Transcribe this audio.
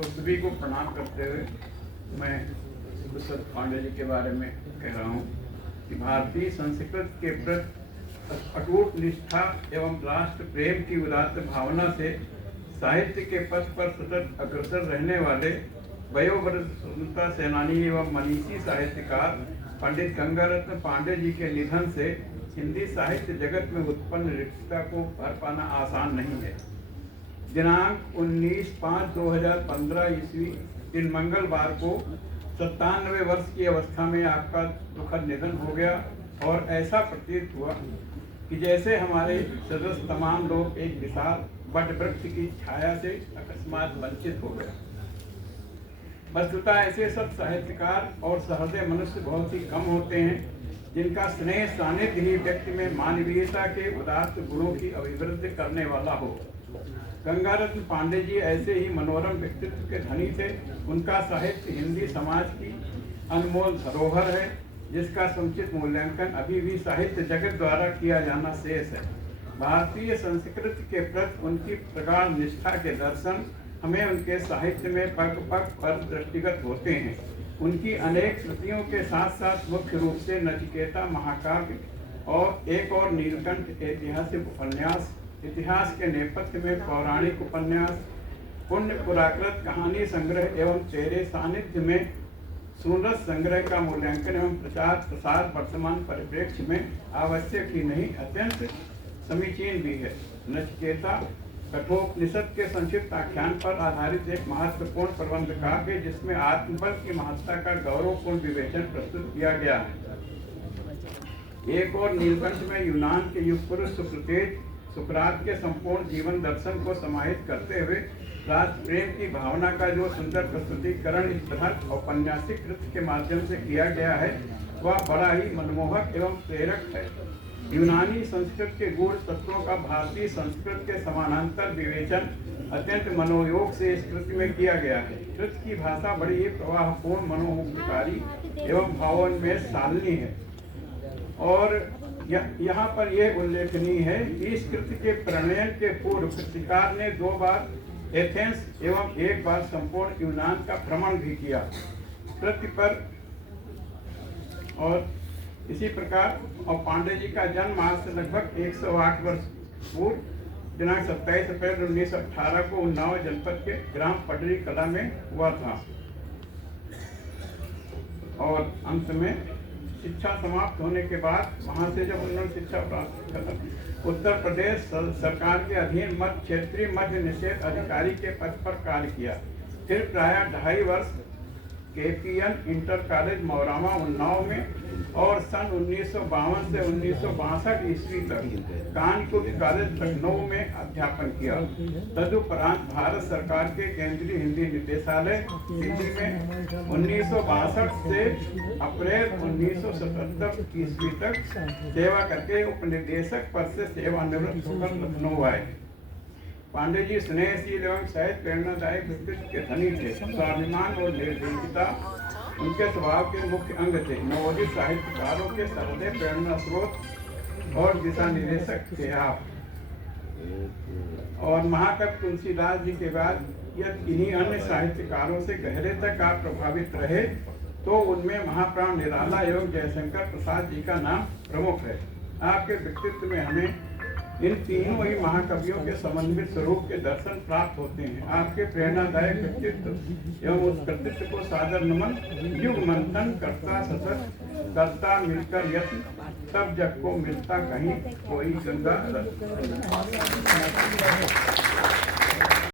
तो सभी को प्रणाम करते हुए मैं कुशल पांडे जी के बारे में कह रहा हूँ कि भारतीय संस्कृति के प्रति अटूट निष्ठा एवं राष्ट्र प्रेम की उदात्त भावना से साहित्य के पथ पर सतत अग्रसर रहने वाले वयोवृद्ध स्वतंत्रता सेनानी एवं मनीषी साहित्यकार पंडित गंगारत्न पांडे जी के निधन से हिंदी साहित्य जगत में उत्पन्न रिक्तता को भर पाना आसान नहीं है। दिनांक 19/5/2015 ईस्वी दिन मंगलवार को 97 वर्ष की अवस्था में आपका दुखद निधन हो गया और ऐसा प्रतीत हुआ कि जैसे हमारे सदस्य तमाम लोग एक विशाल वट वृक्ष की छाया से अकस्मात वंचित हो गए। वस्तुतः ऐसे सब साहित्यकार और सहृदय मनुष्य बहुत ही कम होते हैं जिनका स्नेह सानिध्य ही व्यक्ति में मानवीयता के उदात्त गुणों की अभिवृद्धि करने वाला हो। गंगारत्न पांडे जी ऐसे ही मनोरम व्यक्तित्व के धनी थे। उनका साहित्य हिंदी समाज की अनमोल धरोहर है जिसका समुचित मूल्यांकन अभी भी साहित्य जगत द्वारा किया जाना शेष है। भारतीय संस्कृति के प्रति उनकी प्रगाढ़ निष्ठा के दर्शन हमें उनके साहित्य में पग पग पर दृष्टिगत होते हैं। उनकी अनेक कृतियों के साथ साथ मुख्य रूप से नचिकेता महाकाव्य और एक और नीलकंठ ऐतिहासिक उपन्यास, इतिहास के नेपथ्य में पौराणिक उपन्यास, पुण्य पुराकृत कहानी संग्रह एवं तेरे सानिध्य में सुनरस संग्रह का मूल्यांकन एवं प्रचार प्रसार वर्तमान परिप्रेक्ष्य में आवश्यक ही नहीं अत्यंत समीचीन भी है। नचिकेता कठोपनिषद के संक्षिप्त आख्यान पर आधारित एक महत्वपूर्ण प्रबंध काव्य जिसमें आत्मबल की महत्ता का गौरवपूर्ण विवेचन प्रस्तुत किया गया है। एक और नीलकंठ में यूनान के युग पुरुष सुकरात के संपूर्ण जीवन दर्शन को समाहित करते हुए राष्ट्र प्रेम की भावना का जो सुंदर प्रस्तुतिकरण इस तरह औपन्यासिक कृति के माध्यम से किया गया है वह बड़ा ही मनमोहक एवं प्रेरक है। यूनानी संस्कृत के गूढ़ तत्वों का भारतीय संस्कृत के समानांतर विवेचन अत्यंत मनोयोग से इस कृति में किया गया है। कृति की भाषा बड़ी ही प्रवाहपूर्ण, मनोमुग्धकारी एवं भावोन्मेष शालिनी है और यहाँ पर यह उल्लेखनीय है कि इस कृति के प्रणयन के पूर्व कृतिकार ने 2 बार एथेंस एवं 1 बार संपूर्ण यूनान का भ्रमण भी किया कृति पर। और इसी प्रकार और पांडे जी का जन्म आज से लगभग 108 वर्ष पूर्व दिनांक 27 अप्रैल 1918 को उन्नाव जनपद के ग्राम पडरी कला में हुआ था। और अंत में शिक्षा समाप्त होने के बाद वहां से जब उन्होंने शिक्षा प्राप्त कर उत्तर प्रदेश सरकार के अधीन क्षेत्रीय मध्य निषेध अधिकारी के पद पर कार्य किया। फिर प्राय 2.5 वर्ष केपीएन इंटर कॉलेज मौरामा उन्नाव में और सन 1952 से 1962 ईस्वी तक कानपुर कॉलेज लखनऊ में अध्यापन किया। तदुपरांत भारत सरकार के केंद्रीय हिंदी निदेशालय दिल्ली में 1962 से अप्रैल 1977 ईस्वी तक सेवा करके उपनिदेशक पद से सेवानिवृत्त होकर लखनऊ आए। पांडे जी स्नेहशील एवं साहित्य प्रेरणादायक व्यक्तित्व के धनी थे। स्वाभिमान और निर्भीकता उनके स्वभाव के मुख्य अंग थे। नवोदित साहित्यकारों के सहृदय प्रेरणा स्रोत और दिशा निर्देशक थे आप। और महाकवि तुलसीदास जी के बाद यदि इन्हीं अन्य साहित्यकारों से गहरे तक आप प्रभावित रहे तो उनमें महाप्राण निराला एवं जयशंकर प्रसाद जी का नाम प्रमुख है। आपके व्यक्तित्व में हमें इन तीनों ही महाकवियों के समन्वित स्वरूप के दर्शन प्राप्त होते हैं। आपके प्रेरणादायक व्यक्तित्व एवं उस कृतित्व को सादर नमन। युग मंथन करता सतत करता मिलकर यत्न तब जग को मिलता कहीं कोई गंगा रत्न।